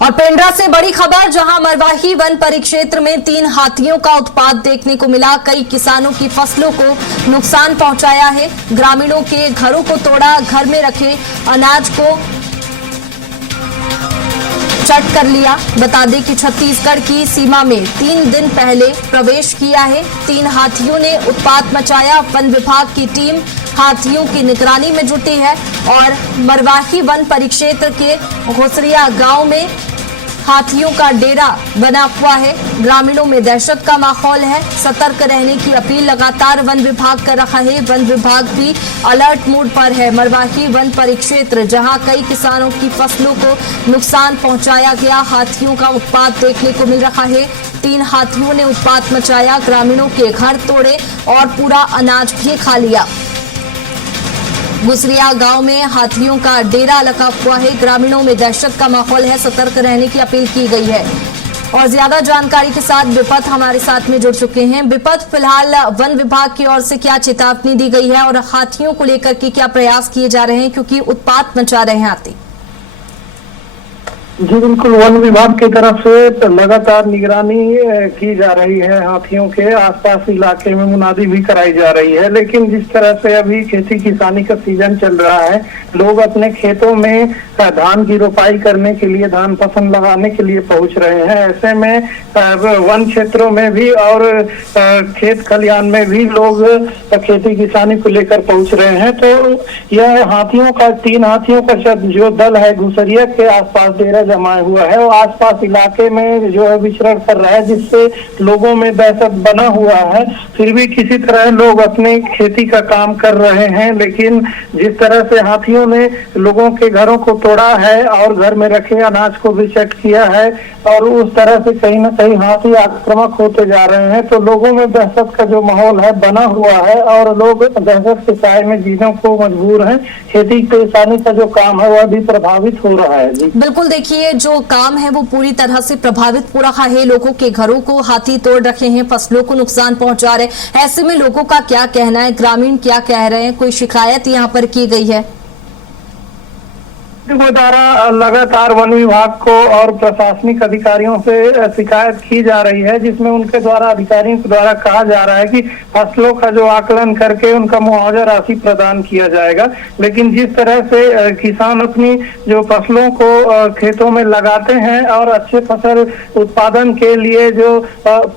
और पेंड्रा से बड़ी खबर, जहां मरवाही वन परिक्षेत्र में 3 हाथियों का उत्पात देखने को मिला। कई किसानों की फसलों को नुकसान पहुंचाया है। ग्रामीणों के घरों को तोड़ा, घर में रखे अनाज को चट कर लिया। बता दें कि छत्तीसगढ़ की सीमा में 3 दिन पहले प्रवेश किया है। 3 हाथियों ने उत्पात मचाया। वन विभाग की टीम हाथियों की निगरानी में जुटी है और मरवाही वन परिक्षेत्र के घोसरिया गांव में हाथियों का डेरा बना हुआ है। ग्रामीणों में दहशत का माहौल है। सतर्क रहने की अपील लगातार वन विभाग कर रहा है। वन विभाग भी अलर्ट मोड पर है। मरवाही वन परिक्षेत्र, जहां कई किसानों की फसलों को नुकसान पहुंचाया गया, हाथियों का उत्पात देखने को मिल रहा है। 3 हाथियों ने उत्पात मचाया, ग्रामीणों के घर तोड़े और पूरा अनाज भी खा लिया। घुसरिया गांव में हाथियों का डेरा लगा हुआ है। ग्रामीणों में दहशत का माहौल है। सतर्क रहने की अपील की गई है। और ज्यादा जानकारी के साथ विपत हमारे साथ में जुड़ चुके हैं। विपत, फिलहाल वन विभाग की ओर से क्या चेतावनी दी गई है और हाथियों को लेकर के क्या प्रयास किए जा रहे हैं, क्योंकि उत्पात मचा रहे हैं हाथी? जी बिल्कुल, वन विभाग की तरफ से लगातार निगरानी की जा रही है। हाथियों के आसपास इलाके में मुनादी भी कराई जा रही है। लेकिन जिस तरह से अभी खेती किसानी का सीजन चल रहा है, लोग अपने खेतों में धान की रोपाई करने के लिए, धान फसल लगाने के लिए पहुंच रहे हैं। ऐसे में वन क्षेत्रों में भी और खेत खलिहान में भी लोग खेती किसानी को लेकर पहुंच रहे हैं। तो यह हाथियों का 3 हाथियों का जो दल है घुसरिया के आसपास डेरा जमाया हुआ है और आसपास इलाके में जो है विचरण कर रहा है, जिससे लोगों में दहशत बना हुआ है। फिर भी किसी तरह लोग अपने खेती का काम कर रहे हैं। लेकिन जिस तरह से हाथियों ने लोगों के घरों को तोड़ा है और घर में रखे अनाज को भी चट किया है और उस तरह से कहीं न कहीं हाथी आक्रामक होते जा रहे हैं, तो लोगों में दहशत का जो माहौल है बना हुआ है और लोग दहशत के साए में जीने को मजबूर हैं। खेती किसानी का जो काम है वह भी प्रभावित हो रहा है। जी बिल्कुल, देखिए जो काम है वो पूरी तरह से प्रभावित हो रहा है। लोगों के घरों को हाथी तोड़ रखे हैं, फसलों को नुकसान पहुंचा रहे हैं। ऐसे में लोगों का क्या कहना है, ग्रामीण क्या कह रहे हैं, कोई शिकायत यहाँ पर की गई है? द्वारा लगातार वन विभाग को और प्रशासनिक अधिकारियों से शिकायत की जा रही है, जिसमें उनके द्वारा अधिकारियों के द्वारा कहा जा रहा है कि फसलों का जो आकलन करके उनका मुआवजा राशि प्रदान किया जाएगा। लेकिन जिस तरह से किसान अपनी जो फसलों को खेतों में लगाते हैं और अच्छे फसल उत्पादन के लिए जो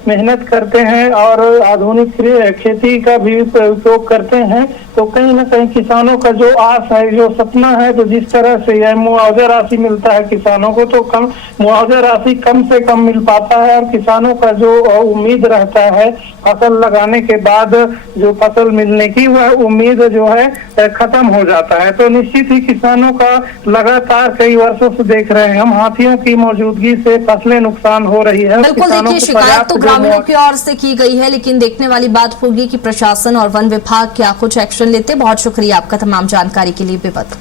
मेहनत करते हैं और आधुनिक खेती का भी उपयोग करते हैं, तो कहीं न कहीं किसानों का जो आस है, जो सपना है, तो जिस तरह से यह मुआवजा राशि मिलता है किसानों को, तो कम मुआवजा राशि कम से कम मिल पाता है और किसानों का जो उम्मीद रहता है फसल लगाने के बाद जो फसल मिलने की, वह उम्मीद जो है खत्म हो जाता है। तो निश्चित ही किसानों का लगातार कई वर्षों से देख रहे हैं हम, हाथियों की मौजूदगी से फसलें नुकसान हो रही है। बिल्कुल, देखिए शिकायत तो ग्रामीणों की ओर से की गई है, लेकिन देखने वाली बात होगी कि प्रशासन और वन विभाग क्या कुछ एक्शन लेते। बहुत शुक्रिया आपका तमाम जानकारी के लिए विपत।